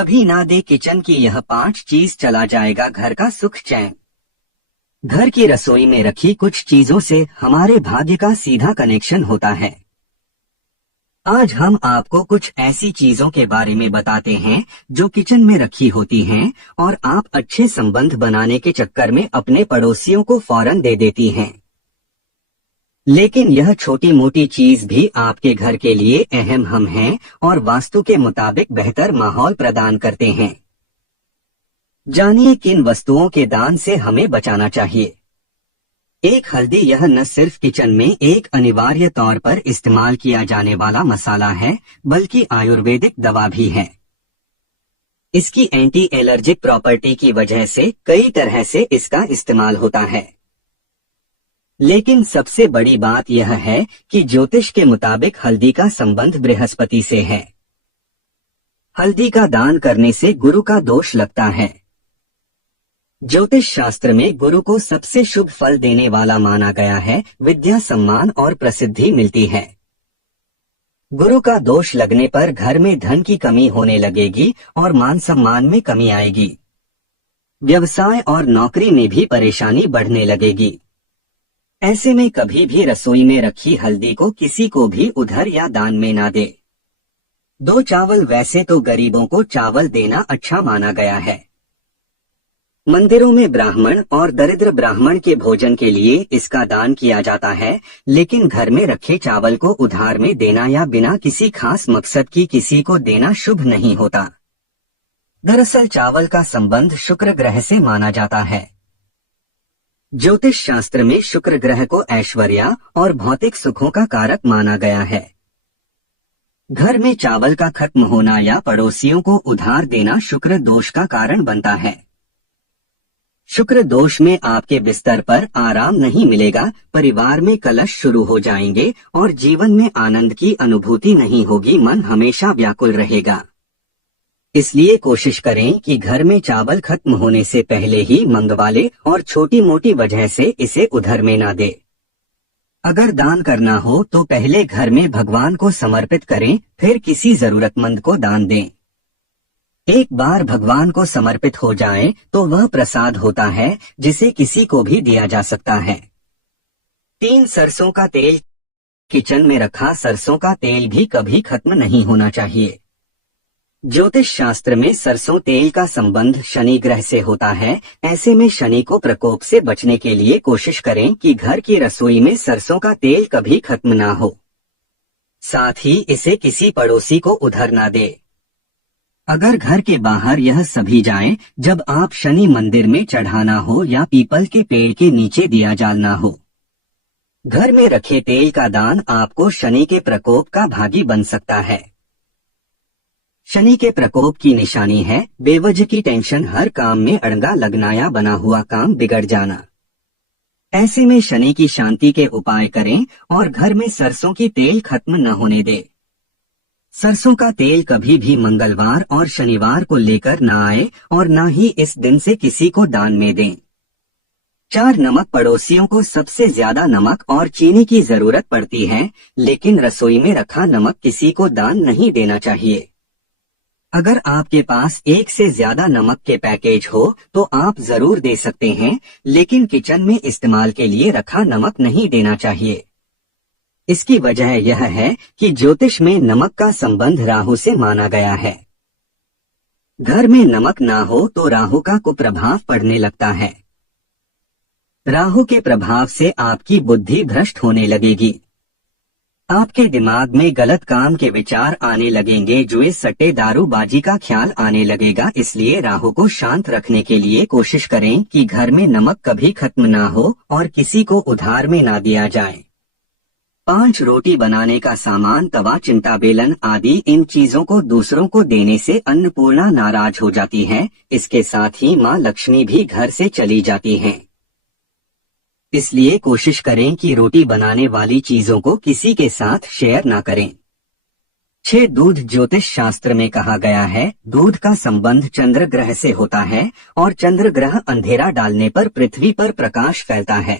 कभी ना दे किचन की यह 5 चीज, चला जाएगा घर का सुख चैन। घर की रसोई में रखी कुछ चीजों से हमारे भाग्य का सीधा कनेक्शन होता है। आज हम आपको कुछ ऐसी चीजों के बारे में बताते हैं जो किचन में रखी होती हैं और आप अच्छे संबंध बनाने के चक्कर में अपने पड़ोसियों को फौरन दे देती हैं। लेकिन यह छोटी मोटी चीज भी आपके घर के लिए अहम हैं और वास्तु के मुताबिक बेहतर माहौल प्रदान करते हैं। जानिए किन वस्तुओं के दान से हमें बचाना चाहिए। एक हल्दी, यह न सिर्फ किचन में एक अनिवार्य तौर पर इस्तेमाल किया जाने वाला मसाला है, बल्कि आयुर्वेदिक दवा भी है। इसकी एंटी एलर्जिक प्रॉपर्टी की वजह से कई तरह से इसका इस्तेमाल होता है। लेकिन सबसे बड़ी बात यह है कि ज्योतिष के मुताबिक हल्दी का संबंध बृहस्पति से है। हल्दी का दान करने से गुरु का दोष लगता है। ज्योतिष शास्त्र में गुरु को सबसे शुभ फल देने वाला माना गया है। विद्या, सम्मान और प्रसिद्धि मिलती है। गुरु का दोष लगने पर घर में धन की कमी होने लगेगी और मान सम्मान में कमी आएगी। व्यवसाय और नौकरी में भी परेशानी बढ़ने लगेगी। ऐसे में कभी भी रसोई में रखी हल्दी को किसी को भी उधार या दान में ना दे। 2 चावल, वैसे तो गरीबों को चावल देना अच्छा माना गया है। मंदिरों में ब्राह्मण और दरिद्र ब्राह्मण के भोजन के लिए इसका दान किया जाता है, लेकिन घर में रखे चावल को उधार में देना या बिना किसी खास मकसद की किसी को देना शुभ नहीं होता। दरअसल चावल का संबंध शुक्र ग्रह से माना जाता है। ज्योतिष शास्त्र में शुक्र ग्रह को ऐश्वर्य और भौतिक सुखों का कारक माना गया है। घर में चावल का खत्म होना या पड़ोसियों को उधार देना शुक्र दोष का कारण बनता है। शुक्र दोष में आपके बिस्तर पर आराम नहीं मिलेगा, परिवार में कलश शुरू हो जाएंगे और जीवन में आनंद की अनुभूति नहीं होगी, मन हमेशा व्याकुल रहेगा। इसलिए कोशिश करें कि घर में चावल खत्म होने से पहले ही मंगवा ले और छोटी मोटी वजह से इसे उधार में ना दे। अगर दान करना हो तो पहले घर में भगवान को समर्पित करें, फिर किसी जरूरतमंद को दान दें। एक बार भगवान को समर्पित हो जाए तो वह प्रसाद होता है जिसे किसी को भी दिया जा सकता है। 3 सरसों का तेल। किचन में रखा सरसों का तेल भी कभी खत्म नहीं होना चाहिए। ज्योतिष शास्त्र में सरसों तेल का संबंध शनि ग्रह से होता है। ऐसे में शनि को प्रकोप से बचने के लिए कोशिश करें कि घर की रसोई में सरसों का तेल कभी खत्म ना हो। साथ ही इसे किसी पड़ोसी को उधार ना दे। अगर घर के बाहर यह सभी जाएं जब आप शनि मंदिर में चढ़ाना हो या पीपल के पेड़ के नीचे दिया जलाना हो। घर में रखे तेल का दान आपको शनि के प्रकोप का भागी बन सकता है। शनि के प्रकोप की निशानी है बेवजह की टेंशन, हर काम में अड़ंगा लगना या बना हुआ काम बिगड़ जाना। ऐसे में शनि की शांति के उपाय करें और घर में सरसों की तेल खत्म न होने दे। सरसों का तेल कभी भी मंगलवार और शनिवार को लेकर न आए और न ही इस दिन से किसी को दान में दें। 4 नमक। पड़ोसियों को सबसे ज्यादा नमक और चीनी की जरूरत पड़ती है, लेकिन रसोई में रखा नमक किसी को दान नहीं देना चाहिए। अगर आपके पास 1 से ज्यादा नमक के पैकेज हो तो आप जरूर दे सकते हैं, लेकिन किचन में इस्तेमाल के लिए रखा नमक नहीं देना चाहिए। इसकी वजह यह है कि ज्योतिष में नमक का संबंध राहु से माना गया है। घर में नमक ना हो तो राहु का कुप्रभाव पड़ने लगता है। राहु के प्रभाव से आपकी बुद्धि भ्रष्ट होने लगेगी। आपके दिमाग में गलत काम के विचार आने लगेंगे, जुए सट्टे दारूबाजी का ख्याल आने लगेगा। इसलिए राहु को शांत रखने के लिए कोशिश करें कि घर में नमक कभी खत्म ना हो और किसी को उधार में ना दिया जाए। 5 रोटी बनाने का सामान, तवा, चिमटा, बेलन आदि इन चीजों को दूसरों को देने से अन्नपूर्णा नाराज हो जाती है। इसके साथ ही माँ लक्ष्मी भी घर से चली जाती हैं। इसलिए कोशिश करें कि रोटी बनाने वाली चीजों को किसी के साथ शेयर ना करें। 6 दूध। ज्योतिष शास्त्र में कहा गया है दूध का संबंध चंद्र ग्रह से होता है और चंद्र ग्रह अंधेरा डालने पर पृथ्वी पर प्रकाश फैलता है।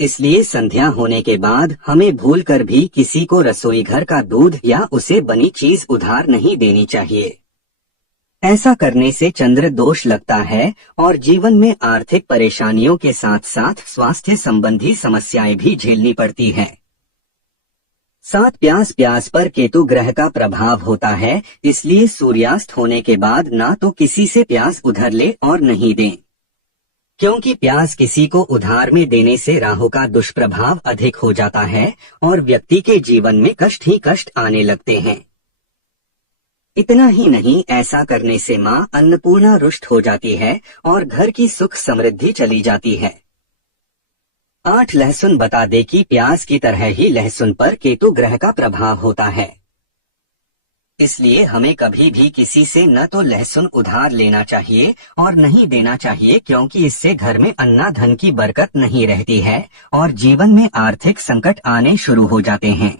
इसलिए संध्या होने के बाद हमें भूलकर भी किसी को रसोई घर का दूध या उसे बनी चीज उधार नहीं देनी चाहिए। ऐसा करने से चंद्र दोष लगता है और जीवन में आर्थिक परेशानियों के साथ साथ स्वास्थ्य संबंधी समस्याएं भी झेलनी पड़ती हैं। साथ प्यास पर केतु ग्रह का प्रभाव होता है, इसलिए सूर्यास्त होने के बाद ना तो किसी से प्यास उधार ले और नहीं दें, क्योंकि प्यास किसी को उधार में देने से राहु का दुष्प्रभाव अधिक हो जाता है और व्यक्ति के जीवन में कष्ट ही कष्ट आने लगते हैं। इतना ही नहीं, ऐसा करने से माँ अन्नपूर्णा रुष्ट हो जाती है और घर की सुख समृद्धि चली जाती है। 8 लहसुन बता दे कि प्याज की तरह ही लहसुन पर केतु ग्रह का प्रभाव होता है, इसलिए हमें कभी भी किसी से न तो लहसुन उधार लेना चाहिए और नहीं देना चाहिए, क्योंकि इससे घर में अन्ना धन की बरकत नहीं रहती है और जीवन में आर्थिक संकट आने शुरू हो जाते हैं।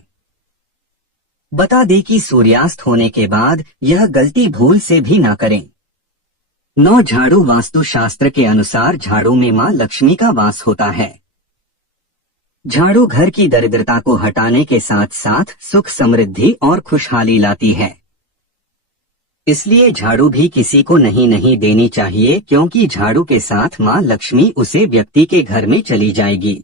बता दे कि सूर्यास्त होने के बाद यह गलती भूल से भी ना करें। 9 झाड़ू वास्तु शास्त्र के अनुसार झाड़ू में मां लक्ष्मी का वास होता है। झाड़ू घर की दरिद्रता को हटाने के साथ साथ सुख समृद्धि और खुशहाली लाती है, इसलिए झाड़ू भी किसी को नहीं देनी चाहिए, क्योंकि झाड़ू के साथ मां लक्ष्मी उसे व्यक्ति के घर में चली जाएगी।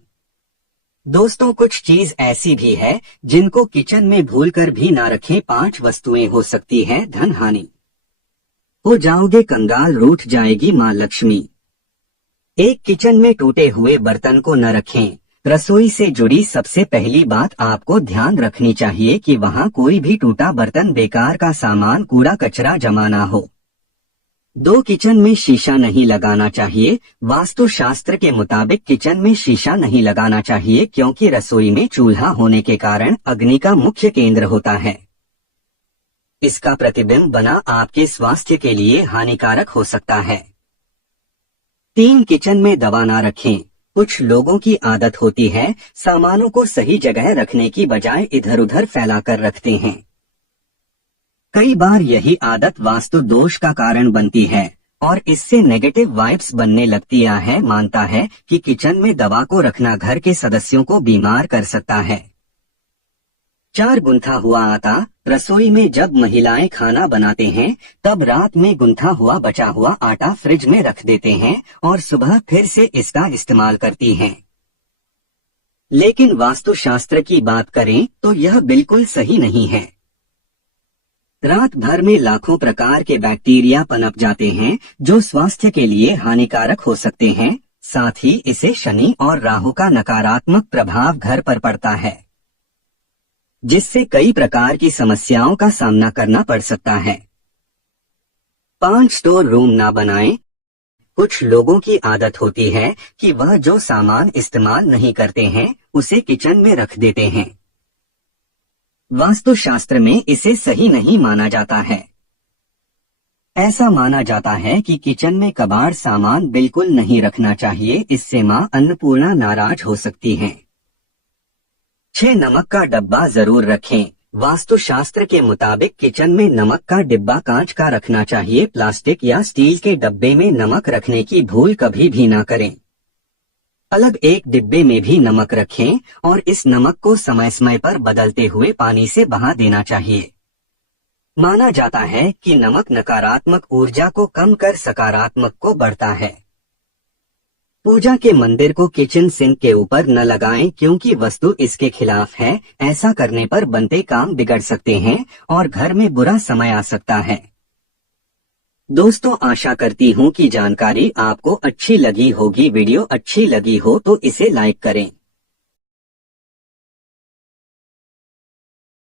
दोस्तों, कुछ चीज ऐसी भी है जिनको किचन में भूलकर भी ना रखें। 5 वस्तुएं हो सकती है धन हानि, हो जाओगे कंगाल, रूठ जाएगी मां लक्ष्मी। 1 किचन में टूटे हुए बर्तन को न रखें। रसोई से जुड़ी सबसे पहली बात आपको ध्यान रखनी चाहिए कि वहां कोई भी टूटा बर्तन, बेकार का सामान, कूड़ा कचरा जमा ना हो। 2 किचन में शीशा नहीं लगाना चाहिए। वास्तु शास्त्र के मुताबिक किचन में शीशा नहीं लगाना चाहिए, क्योंकि रसोई में चूल्हा होने के कारण अग्नि का मुख्य केंद्र होता है। इसका प्रतिबिंब बना आपके स्वास्थ्य के लिए हानिकारक हो सकता है। 3 किचन में दवा ना रखें। कुछ लोगों की आदत होती है सामानों को सही जगह रखने की बजाय इधर उधर फैलाकर रखते हैं। कई बार यही आदत वास्तु दोष का कारण बनती है और इससे नेगेटिव वाइब्स बनने लगती है। मानता है कि किचन में दवा को रखना घर के सदस्यों को बीमार कर सकता है। 4 गुंथा हुआ आटा। रसोई में जब महिलाएं खाना बनाते हैं तब रात में गुंथा हुआ बचा हुआ आटा फ्रिज में रख देते हैं और सुबह फिर से इसका इस्तेमाल करती हैं। लेकिन वास्तुशास्त्र की बात करें तो यह बिल्कुल सही नहीं है। रात भर में लाखों प्रकार के बैक्टीरिया पनप जाते हैं जो स्वास्थ्य के लिए हानिकारक हो सकते हैं। साथ ही इसे शनि और राहु का नकारात्मक प्रभाव घर पर पड़ता है, जिससे कई प्रकार की समस्याओं का सामना करना पड़ सकता है। 5 स्टोर रूम ना बनाएं। कुछ लोगों की आदत होती है कि वह जो सामान इस्तेमाल नहीं करते हैं उसे किचन में रख देते हैं। वास्तुशास्त्र में इसे सही नहीं माना जाता है। ऐसा माना जाता है कि किचन में कबाड़ सामान बिल्कुल नहीं रखना चाहिए, इससे मां अन्नपूर्णा नाराज हो सकती हैं। 6 नमक का डब्बा जरूर रखें। वास्तुशास्त्र के मुताबिक किचन में नमक का डिब्बा कांच का रखना चाहिए। प्लास्टिक या स्टील के डब्बे में नमक रखने की भूल कभी भी ना करें। अलग एक डिब्बे में भी नमक रखें और इस नमक को समय समय पर बदलते हुए पानी से बहा देना चाहिए। माना जाता है कि नमक नकारात्मक ऊर्जा को कम कर सकारात्मक को बढ़ता है। पूजा के मंदिर को किचन सिंक के ऊपर न लगाएं, क्योंकि वस्तु इसके खिलाफ है। ऐसा करने पर बनते काम बिगड़ सकते हैं और घर में बुरा समय आ सकता है। दोस्तों, आशा करती हूँ कि जानकारी आपको अच्छी लगी होगी। वीडियो अच्छी लगी हो तो इसे लाइक करें।